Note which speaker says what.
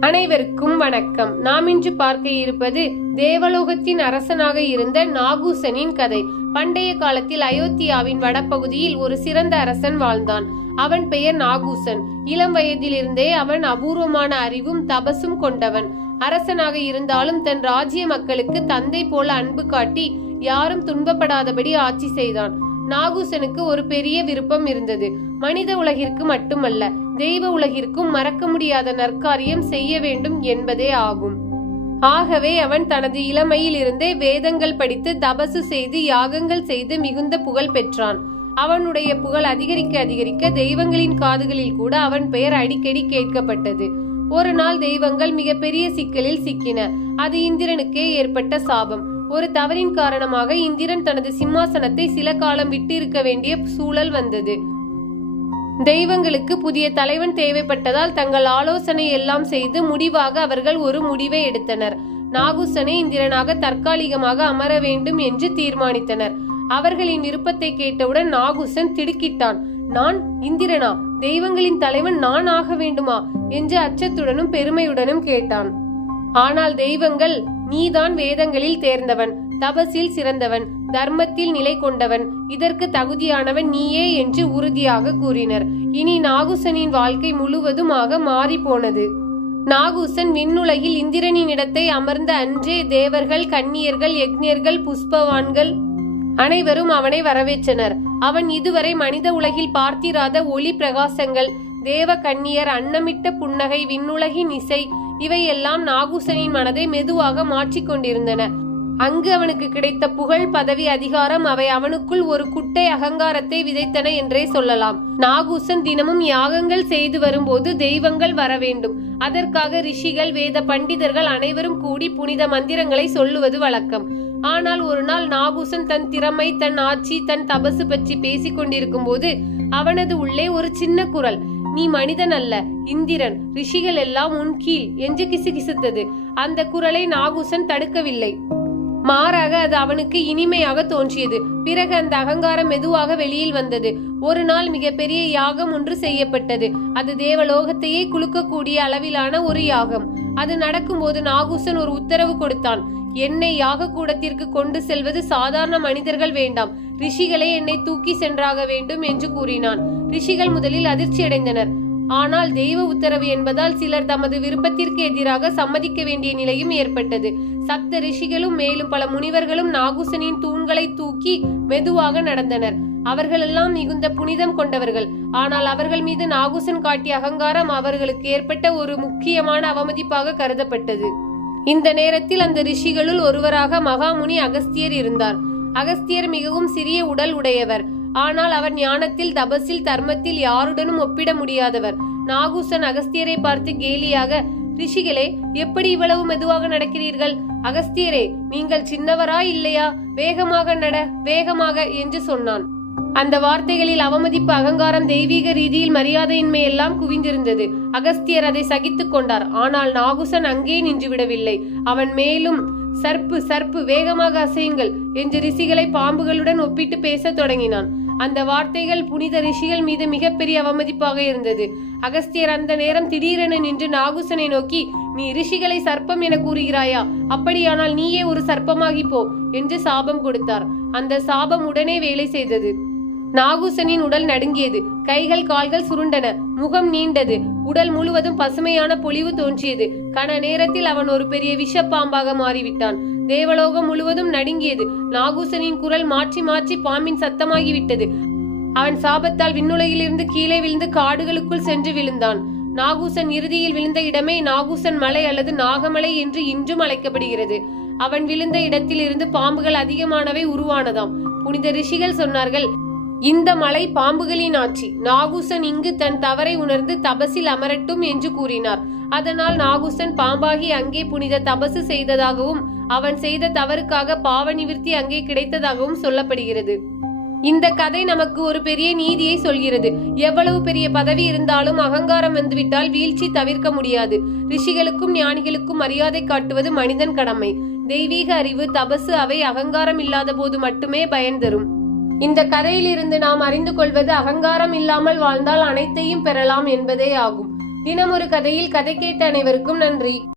Speaker 1: அனைவருக்கும் வணக்கம். நாம் இன்று பார்க்க இருப்பது தேவலோகத்தின் அரசனாக இருந்த நாகூசனின் கதை. பண்டைய காலத்தில் அயோத்தியாவின் வடபகுதியில் ஒரு சிறந்த அரசன் வாழ்ந்தான். அவன் பெயர் நாகூசன். இளம் வயதிலிருந்தே அவன் அபூர்வமான அறிவும் தபசும் கொண்டவன். அரசனாக இருந்தாலும் தன் ராஜ்ய மக்களுக்கு தந்தை போல அன்பு காட்டி யாரும் துன்பப்படாதபடி ஆட்சி செய்தான். நாகூசனுக்கு ஒரு பெரிய விருப்பம் இருந்தது. மனித உலகிற்கு மட்டுமல்ல தெய்வ உலகிற்கும் மறக்க முடியாத நற்காரியம் செய்ய வேண்டும் என்பதே ஆகும். ஆகவே அவன் தனது இளமையில் இருந்தே வேதங்கள் படித்து தபசு செய்து யாகங்கள் செய்து மிகுந்த புகழ் பெற்றான். அவனுடைய புகழ் அதிகரிக்க அதிகரிக்க தெய்வங்களின் காதுகளில் கூட அவன் பெயர் அடிக்கடி கேட்கப்பட்டது. ஒரு நாள் தெய்வங்கள் மிகப்பெரிய சிக்கலில் சிக்கின. அது இந்திரனுக்கே ஏற்பட்ட சாபம். ஒரு தவறின் காரணமாக இந்திரன் தனது சிம்மாசனத்தை சில காலம் விட்டிருக்க வேண்டிய சூழல் வந்தது. தெய்வங்களுக்கு புதிய தலைவன் தேவைப்பட்டதால் தங்கள் ஆலோசனை எல்லாம் செய்து முடிவாக அவர்கள் ஒரு முடிவை எடுத்தனர். நாகுசனை இந்திரனாக தற்காலிகமாக அமர வேண்டும் என்று தீர்மானித்தனர். அவர்களின் விருப்பத்தை கேட்டவுடன் நாகுசன் திடுக்கிட்டான். நான் இந்திரனா? தெய்வங்களின் தலைவன் நான் ஆக வேண்டுமா? என்று அச்சத்துடனும் பெருமையுடனும் கேட்டான். ஆனால் தெய்வங்கள் நீதான் வேதங்களில் தேர்ந்தவன் தபசில் சிறந்தவன். தர்மத்தில் நிலை கொண்டவன். இதற்கு தகுதியானவன் நீயே என்று உறுதியாக கூறினர். இனி நாகுசனின் வாழ்க்கை முழுவதுமாக மாறி போனது நாகூசன் விண்ணுலகில் இந்திரனின் இடத்தை அமர்ந்த அன்றே தேவர்கள் கன்னியர்கள் யக்ஞர்கள் புஷ்பவான்கள் அனைவரும் அவனை வரவேற்றனர். அவன் இதுவரை மனித உலகில் பார்த்திராத ஒளி பிரகாசங்கள் தேவ கன்னியர் அன்னமிட்ட புன்னகை விண்ணுலகின் இசை இவையெல்லாம் நாகூசனின் மனதை மெதுவாக மாற்றிக் கொண்டிருந்தன. அங்கு அவனுக்கு கிடைத்த புகழ் பதவி அதிகாரம் அவை அவனுக்குள் ஒரு குட்டை அகங்காரத்தை விதைத்தன என்றே சொல்லலாம். நாகூசன் தினமும் யாகங்கள் செய்து வரும்போது தெய்வங்கள் வர வேண்டும். அதற்காக ரிஷிகள் வேத பண்டிதர்கள் அனைவரும் கூடி புனித மந்திரங்களை சொல்லுவது வழக்கம். ஆனால் ஒரு நாள் நாகூசன் தன் திறமை தன் ஆட்சி தன் தபசு பற்றி பேசிக் கொண்டிருக்கும் போது அவனது உள்ளே ஒரு சின்ன குரல் நீ மனிதன் அல்ல இந்திரன் ரிஷிகள் எல்லாம் உன் கீழ் என்று கிசுகிசுத்தது. அந்த குரலை நாகூசன் தடுக்கவில்லை. மாறாக அது அவனுக்கு இனிமையாக தோன்றியது. பிறகு அந்த அகங்காரம் மெதுவாக வெளியில் வந்தது. ஒரு நாள் மிகப்பெரிய யாகம் ஒன்று செய்யப்பட்டது. அது தேவலோகத்தையே குலுக்கக்கூடிய அளவிலான ஒரு யாகம். அது நடக்கும்போது நாகூசன் ஒரு உத்தரவு கொடுத்தான். என்னை யாக கூடத்திற்கு கொண்டு செல்வது சாதாரண மனிதர்கள் வேண்டாம். ரிஷிகளே என்னை தூக்கி சென்றாக வேண்டும் என்று கூறினான். ரிஷிகள் முதலில் அதிர்ச்சியடைந்தனர் ஆனால் தெய்வ உத்தரவு என்பதால் சிலர் தமது விருப்பத்திற்கு எதிராக சம்மதிக்க வேண்டிய நிலையும் ஏற்பட்டது. சப்த ரிஷிகளும் மேலும் பல முனிவர்களும் நாகூசனின் தூண்களை தூக்கி மெதுவாக நடந்தனர். அவர்களெல்லாம் மிகுந்த புனிதம் கொண்டவர்கள். ஆனால் அவர்கள் மீது நாகூசன் காட்டிய அகங்காரம் அவர்களுக்கு ஏற்பட்ட ஒரு முக்கியமான அவமதிப்பாக கருதப்பட்டது. இந்த நேரத்தில் அந்த ரிஷிகளுள் ஒருவராக மகாமுனி அகஸ்தியர் இருந்தார். அகஸ்தியர் மிகவும் சிறிய உடல் உடையவர். ஆனால் அவர் ஞானத்தில் தபசில் தர்மத்தில் யாருடனும் ஒப்பிட முடியாதவர். நாகூசன் அகஸ்தியரை பார்த்து கேலியாக ரிஷிகளே எப்படி இவ்வளவு மெதுவாக நடக்கிறீர்கள்? அகஸ்தியரே நீங்கள் சின்னவரா இல்லையா? வேகமாக நட வேகமாக என்று சொன்னான். அந்த வார்த்தைகளில் அவமதிப்பு அகங்காரம் தெய்வீக ரீதியில் மரியாதையின்மை எல்லாம் குவிந்திருந்தது. அகஸ்தியர் அதை சகித்துக் கொண்டார். ஆனால் நாகுசன் அங்கே நின்று விடவில்லை அவன் மேலும் சர்ப்பு சர்ப்பு வேகமாக அசையுங்கள் என்று ரிஷிகளை பாம்புகளுடன் ஒப்பிட்டு பேசத் தொடங்கினான். அந்த வார்த்தைகள் புனித ரிஷிகள் மீது மிகப்பெரிய அவமதிப்பாக இருந்தது. அகஸ்தியர் அந்த நேரம் திடீரென நின்று நாகுசனை நோக்கி நீ ரிஷிகளை சர்ப்பம் என கூறுகிறாயா? அப்படியானால் நீயே ஒரு சர்ப்பமாகி போ என்று சாபம் கொடுத்தார். அந்த சாபம் உடனே வேலை செய்தது. நாகூசனின் உடல் நடுங்கியது. கைகள் கால்கள் சுருண்டன. முகம் நீண்டது. உடல் முழுவதும் பசுமையான பொலிவு தோன்றியது. கன நேரத்தில் அவன் ஒரு பெரிய விஷப்பாம்பாக மாறிவிட்டான். தேவலோகம் முழுவதும் நடுங்கியது. நாகூசனின் குரல் மாற்றி மாற்றி பாம்பின் சத்தமாகிவிட்டது. அவன் சாபத்தால் விண்ணுலகிலிருந்து கீழே விழுந்து காடுகளுக்குள் சென்று விழுந்தான். நாகூசன் இறுதியில் விழுந்த இடமே நாகூசன் மலை அல்லது நாகமலை என்று இன்றும் அழைக்கப்படுகிறது. அவன் விழுந்த இடத்தில் இருந்து பாம்புகள் அதிகமானவை உருவானதாம். புனித ரிஷிகள் சொன்னார்கள் இந்த மலை பாம்புகளின் ஆட்சி. நாகூசன் இங்கு தன் தவறை உணர்ந்து தபசில் அமரட்டும் என்று கூறினார். அதனால் நாகூசன் பாம்பாகி அங்கே புனித தபசு செய்ததாகவும் அவன் செய்த தவறுக்காக பாவ நிவிர்த்தி அங்கே கிடைத்ததாகவும் சொல்லப்படுகிறது. இந்த கதை நமக்கு ஒரு பெரிய நீதியை சொல்கிறது. எவ்வளவு பெரிய பதவி இருந்தாலும் அகங்காரம் வந்துவிட்டால் வீழ்ச்சி தவிர்க்க முடியாது. ரிஷிகளுக்கும் ஞானிகளுக்கும் மரியாதை காட்டுவது மனிதன் கடமை. தெய்வீக அறிவு தபசு அவை அகங்காரம் இல்லாத போது மட்டுமே பயன் தரும். இந்த கதையிலிருந்து நாம் அறிந்து கொள்வது அகங்காரம் இல்லாமல் வாழ்ந்தால் அனைத்தையும் பெறலாம் என்பதே ஆகும். தினமொரு கதையில் கதை கேட்ட அனைவருக்கும் நன்றி.